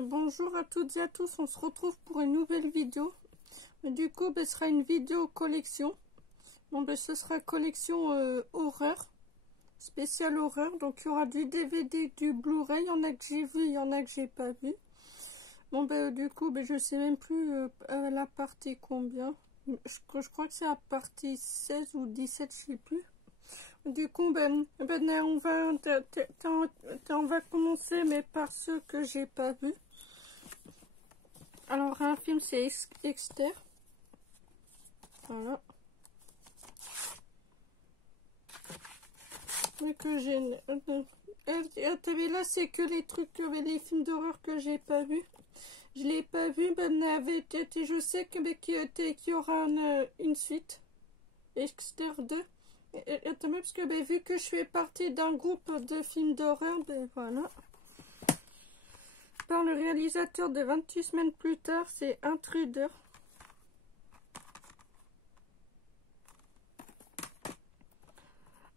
Bonjour à toutes et à tous, on se retrouve pour une nouvelle vidéo. Du coup, ce sera une vidéo collection. Bon, ce sera collection horreur, spéciale horreur. Donc il y aura du DVD, du Blu-ray. Il y en a que j'ai vu, il y en a que j'ai pas vu. Bon, du coup, je sais même plus la partie combien. Je crois que c'est la partie 16 ou 17, je sais plus. Du coup, on va commencer, mais par ceux que j'ai pas vus. Alors, un film, c'est Exter. Voilà. Mais que j'ai... là, c'est que les trucs, les films d'horreur que j'ai pas vus. Je l'ai pas vu, je sais qu'il y aura une suite. Exter 2. Attendez, parce que vu que je fais partie d'un groupe de films d'horreur, voilà. Par le réalisateur de 28 semaines plus tard, c'est Intruder.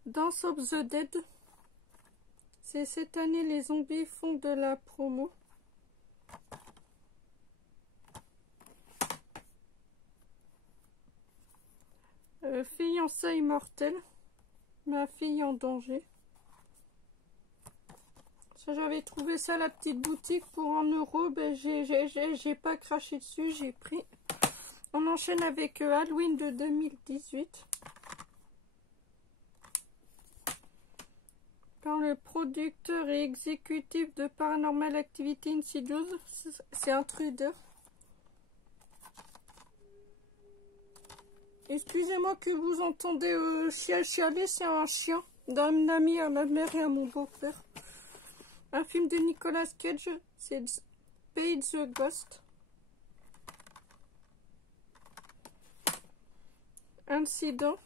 Dance of the Dead. C'est cette année, les zombies font de la promo. Fiançailles mortelles. Ma fille en danger. Ça, j'avais trouvé ça à la petite boutique pour 1 €. J'ai pas craché dessus, j'ai pris. On enchaîne avec Halloween de 2018. Par le producteur et exécutif de Paranormal Activity Insidious, c'est Intruder. Excusez-moi que vous entendez chialer, c'est un chien d'un ami à ma mère et à mon beau-père. Un film de Nicolas Cage, c'est Pay the Ghost. Incident.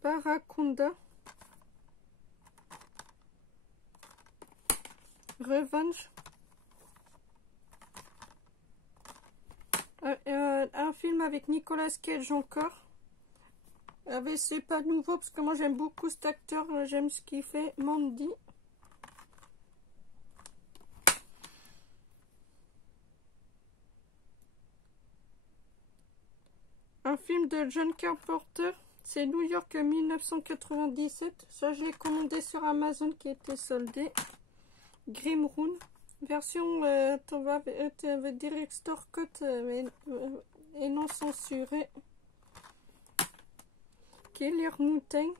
Paraconda. Revenge. Un film avec Nicolas Cage encore. C'est pas nouveau parce que moi j'aime beaucoup cet acteur, j'aime ce qu'il fait. Mandy. Un film de John Carpenter, c'est New York 1997. Ça, je l'ai commandé sur Amazon qui était soldé. Grim Room, version on va Director's Cut et non censurée. Killer Mountain.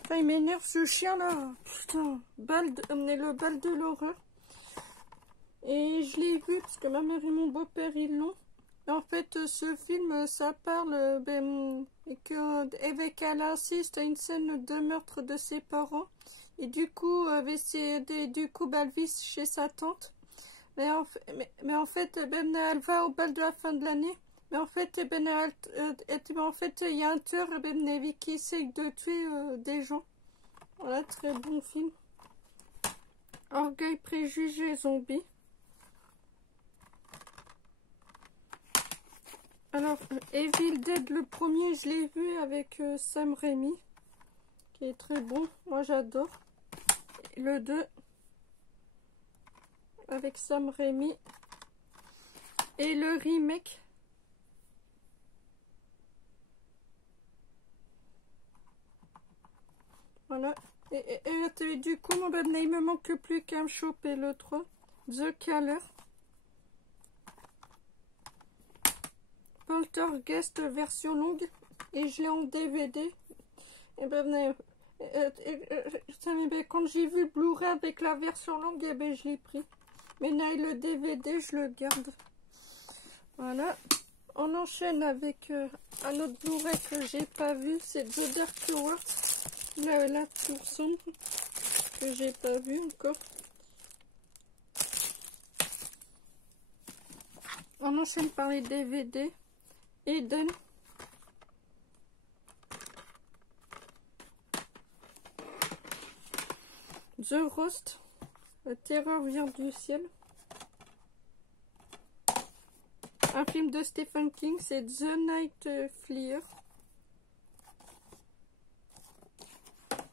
Enfin, il m'énerve ce chien là. Putain, le bal de l'horreur. Et je l'ai vu parce que ma mère et mon beau-père ils l'ont. En fait, ce film, ça parle avec elle assiste à une scène de meurtre de ses parents. Et du coup, elle vit chez sa tante. Mais en fait, elle va au bal de la fin de l'année. Mais en fait, il y a un tueur qui essaye de tuer des gens. Voilà, très bon film. Orgueil, préjugés, zombies. Alors, Evil Dead, le premier, je l'ai vu avec Sam Raimi, qui est très bon. Moi, j'adore. Le 2, avec Sam Raimi. Et le remake. Voilà. Et du coup, il me manque plus qu'à me choper le 3. The Caller. Poltergeist version longue. Et je l'ai en DVD. Et quand j'ai vu le Blu-ray avec la version longue, je l'ai pris. Mais là, le DVD, je le garde. Voilà. On enchaîne avec un autre Blu-ray que j'ai pas vu. C'est The Dark Tower. La tour sombre. Que j'ai pas vu encore. On enchaîne par les DVD. Eden. The Roast. La terreur vient du ciel. Un film de Stephen King, c'est The Night Flyer.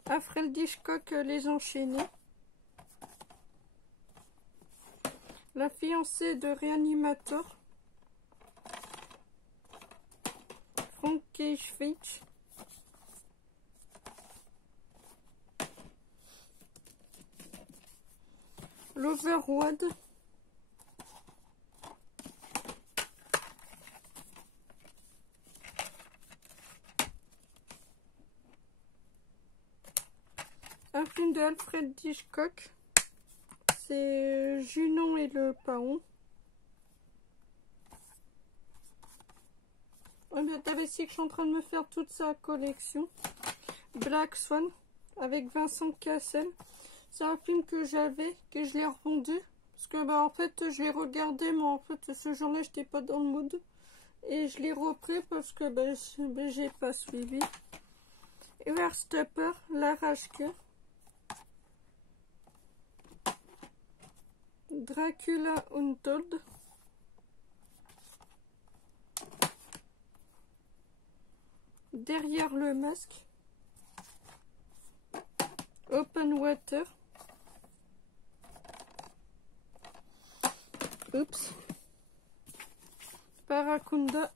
Alfred Hitchcock, Les Enchaînés. La fiancée de Reanimator. Frankenstein. L'Overwood. Un film de Alfred Hitchcock, c'est Junon et le Paon. T'avais dit que je suis en train de me faire toute sa collection. Black Swan avec Vincent Cassel. C'est un film que j'avais, que je l'ai revendu. Parce que bah en fait je l'ai regardé, mais en fait ce jour-là j'étais pas dans le mood. Et je l'ai repris parce que j'ai pas suivi. Heartstopper, l'arrache-cœur. Dracula Untold. Derrière le masque. Open Water. Oups. Paraconda.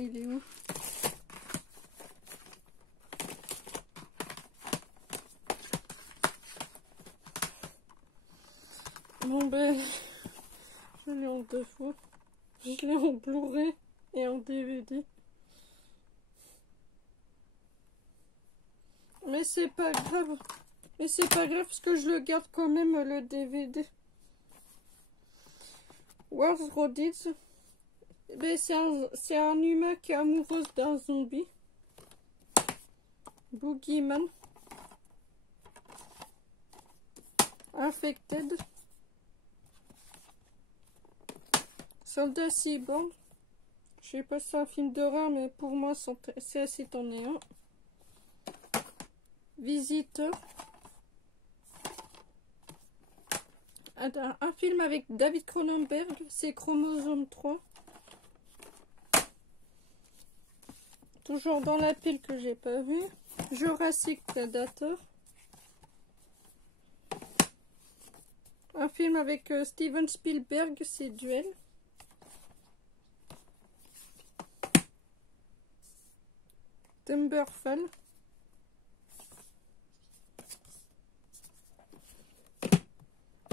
Il est où? Bon ben, je l'ai en deux fois. Je l'ai en Blu-ray et en DVD. Mais c'est pas grave. Mais c'est pas grave parce que je le garde quand même le DVD. Wars Rodits. C'est un humain qui est amoureux d'un zombie. Boogeyman. Infected. Soldat Cyborg. Je sais pas si c'est un film d'horreur, mais pour moi c'est assez en est un. Visiteur. Un film avec David Cronenberg, c'est Chromosome 3. Toujours dans la pile que j'ai pas vu. Jurassic Predator. Un film avec Steven Spielberg, c'est Duel. Timberfall.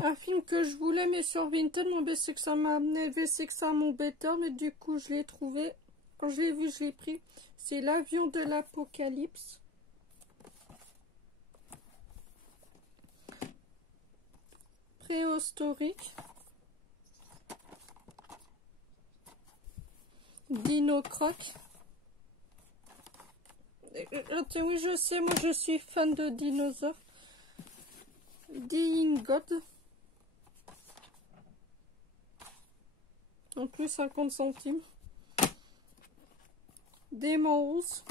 Un film que je voulais mais sur Vinted, c'est que ça m'a amené, c'est que ça m'embêtait, mais du coup je l'ai trouvé. Quand je l'ai vu, je l'ai pris. C'est L'avion de l'apocalypse. Préhistorique. Dino Croc. Oui, je sais, moi je suis fan de dinosaures. Dying God. En plus 50 centimes. Démon 11.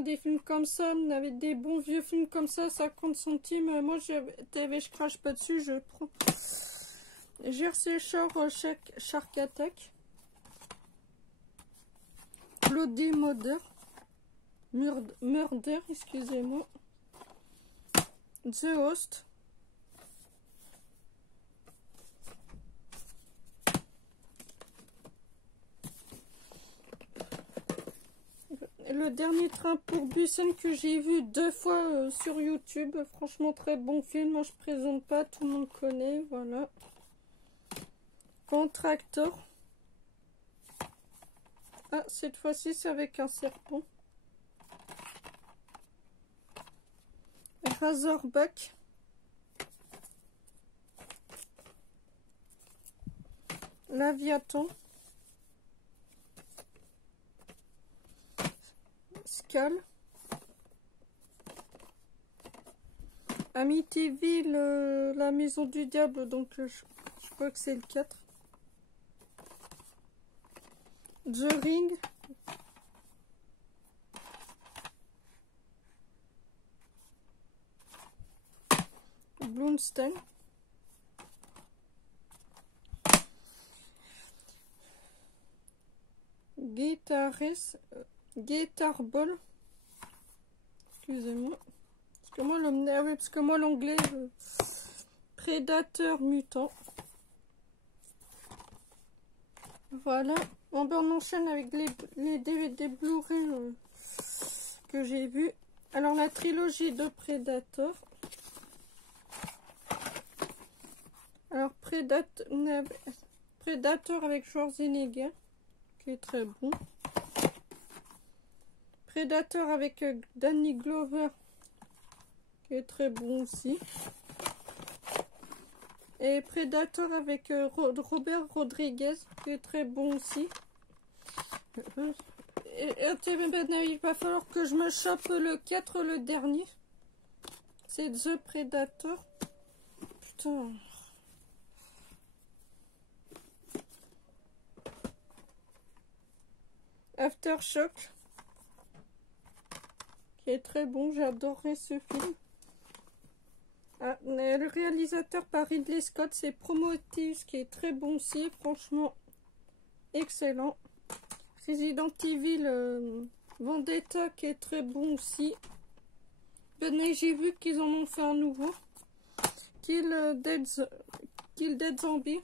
Des films comme ça, on avait des bons vieux films comme ça, 50 centimes. Moi, je crache pas dessus, je prends. Jersey Shore Shark Attack. Bloody Murder, excusez-moi. The Host. Le dernier train pour Busan que j'ai vu 2 fois sur YouTube. Franchement, très bon film. Moi, je présente pas, tout le monde connaît. Voilà. Contractor. Ah, cette fois-ci, c'est avec un serpent. Razorback. L'Aviaton. Scal. Amityville, la maison du diable, donc je crois que c'est le 4. The Ring. Blumstein. Guitar Ball. Excusez-moi. Parce que moi l'anglais. Prédateur mutant. Voilà. Bon, ben, on enchaîne avec les DVD Blu-ray que j'ai vus. Alors la trilogie de Predator. Alors Predator avec Schwarzenegger, qui est très bon. Predator avec Danny Glover, qui est très bon aussi. Et Predator avec Robert Rodriguez, qui est très bon aussi. Il va falloir que je me chope le 4, le dernier. C'est The Predator. Putain. Aftershock, qui est très bon, j'adorerais ce film. Ah, le réalisateur par Ridley Scott, c'est Prometheus, qui est très bon aussi, franchement excellent. Resident Evil Vendetta, qui est très bon aussi. J'ai vu qu'ils en ont fait un nouveau. Kill Dead Zombie.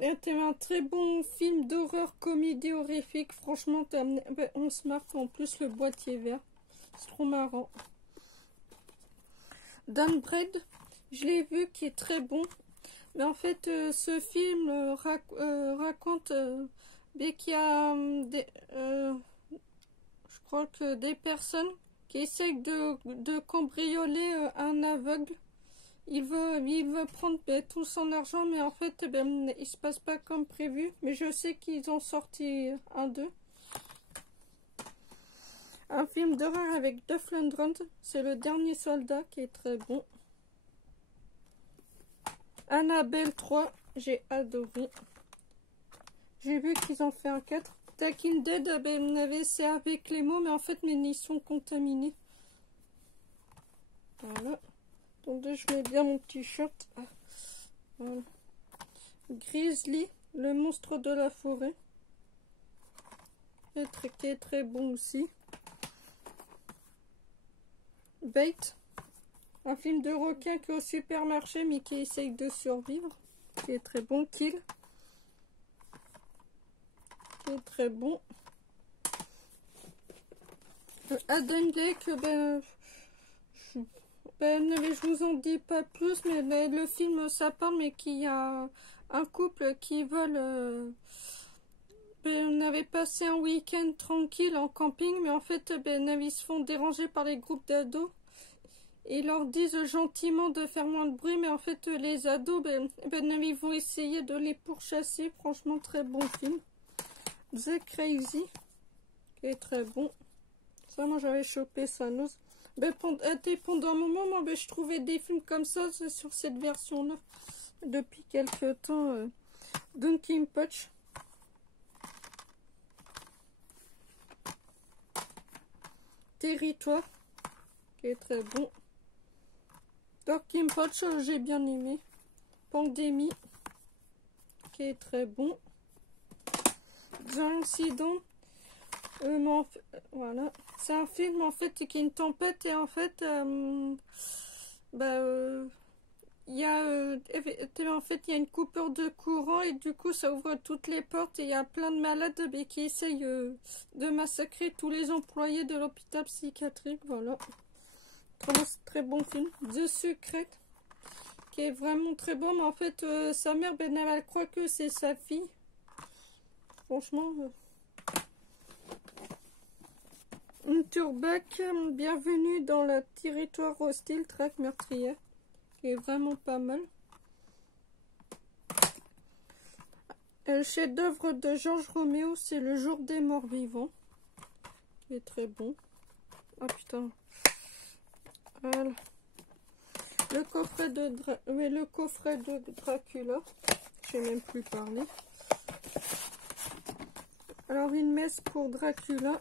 C'était un très bon film d'horreur, comédie horrifique. Franchement, on se marque, en plus le boîtier vert. C'est trop marrant. Dan Bread, je l'ai vu, qui est très bon. Mais en fait, ce film raconte qu'il y a je crois que des personnes qui essayent de cambrioler un aveugle. Il veut prendre tout son argent, mais en fait, il se passe pas comme prévu. Mais je sais qu'ils ont sorti un d'eux. Un film d'horreur avec Dolph Lundgren, c'est Le Dernier Soldat, qui est très bon. Annabelle 3, j'ai adoré. J'ai vu qu'ils ont fait un 4. Talking Dead, c'est avec les mots, mais en fait, mes nids sont contaminés. Voilà. Donc je mets bien mon t-shirt. Voilà. Grizzly, le monstre de la forêt. Qui est très bon aussi. Bait, un film de requin qui est au supermarché mais qui essaye de survivre. Qui est très bon. Kill, qui est très bon. Adam Lake, je vous en dis pas plus, mais le film ça parle, mais qu'il y a un couple qui veulent on avait passé un week-end tranquille en camping, mais en fait ils se font déranger par les groupes d'ados et ils leur disent gentiment de faire moins de bruit, mais en fait les ados ils vont essayer de les pourchasser. Franchement très bon film. The Crazy, qui est très bon. Ça, moi j'avais chopé ça. Pendant un moment, moi, je trouvais des films comme ça sur cette version-là. Depuis quelques temps. Donkey Punch. Territoire, qui est très bon. Donkey Punch, j'ai bien aimé. Pandémie, qui est très bon. The Incident. Voilà, c'est un film en fait qui est une tempête et en fait il y a il y a une coupure de courant et du coup ça ouvre toutes les portes et il y a plein de malades qui essayent de massacrer tous les employés de l'hôpital psychiatrique. Voilà, très bon film. The Secret, qui est vraiment très bon, mais en fait sa mère elle croit que c'est sa fille. Franchement Turbac, bienvenue dans le territoire hostile, traque meurtrière, qui est vraiment pas mal. Le chef-d'œuvre de Georges Roméo, c'est Le Jour des morts vivants, qui est très bon. Ah putain. Voilà. Le coffret de Dracula, je sais même plus parler. Alors une messe pour Dracula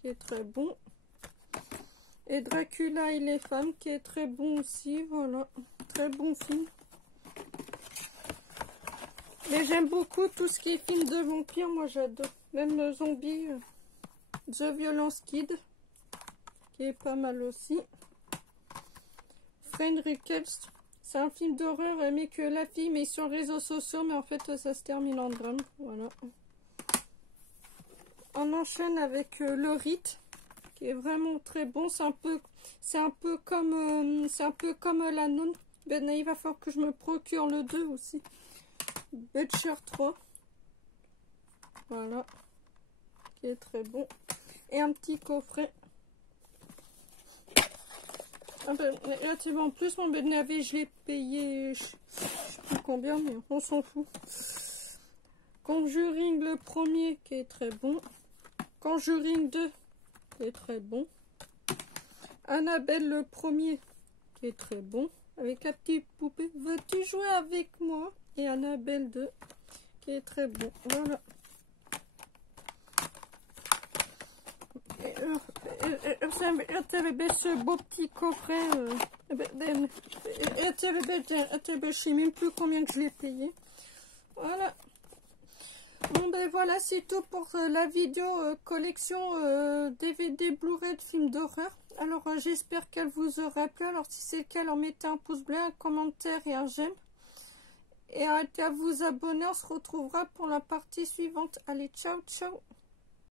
qui est très bon. Et Dracula et les femmes qui est très bon aussi. Voilà, très bon film. Mais j'aime beaucoup tout ce qui est film de vampires, moi j'adore. Même le zombie, The Violence Kid, qui est pas mal aussi. Friend Request, c'est un film d'horreur, mais que la fille met sur les réseaux sociaux, mais en fait ça se termine en drame. Voilà. On enchaîne avec Le Rite, qui est vraiment très bon. C'est un peu comme La Nonne. Ben, il va falloir que je me procure le 2 aussi. Butcher 3. Voilà. Qui est très bon. Et un petit coffret. Ah ben, là, c'est bon. En plus, mon Benavé, je l'ai payé, je sais plus combien, mais on s'en fout. Conjuring le premier, qui est très bon. Conjuring 2, qui est très bon. Annabelle le premier, qui est très bon. Avec la petite poupée. Veux-tu jouer avec moi? Et Annabelle 2, qui est très bon. Voilà. Ce beau petit coffret. Je sais même plus combien que je l'ai payé. Voilà. Bon ben voilà, c'est tout pour la vidéo collection DVD Blu-ray de films d'horreur. Alors j'espère qu'elle vous aura plu. Alors si c'est le cas, alors mettez un pouce bleu, un commentaire et un j'aime. Et arrêtez à vous abonner, on se retrouvera pour la partie suivante. Allez, ciao, ciao!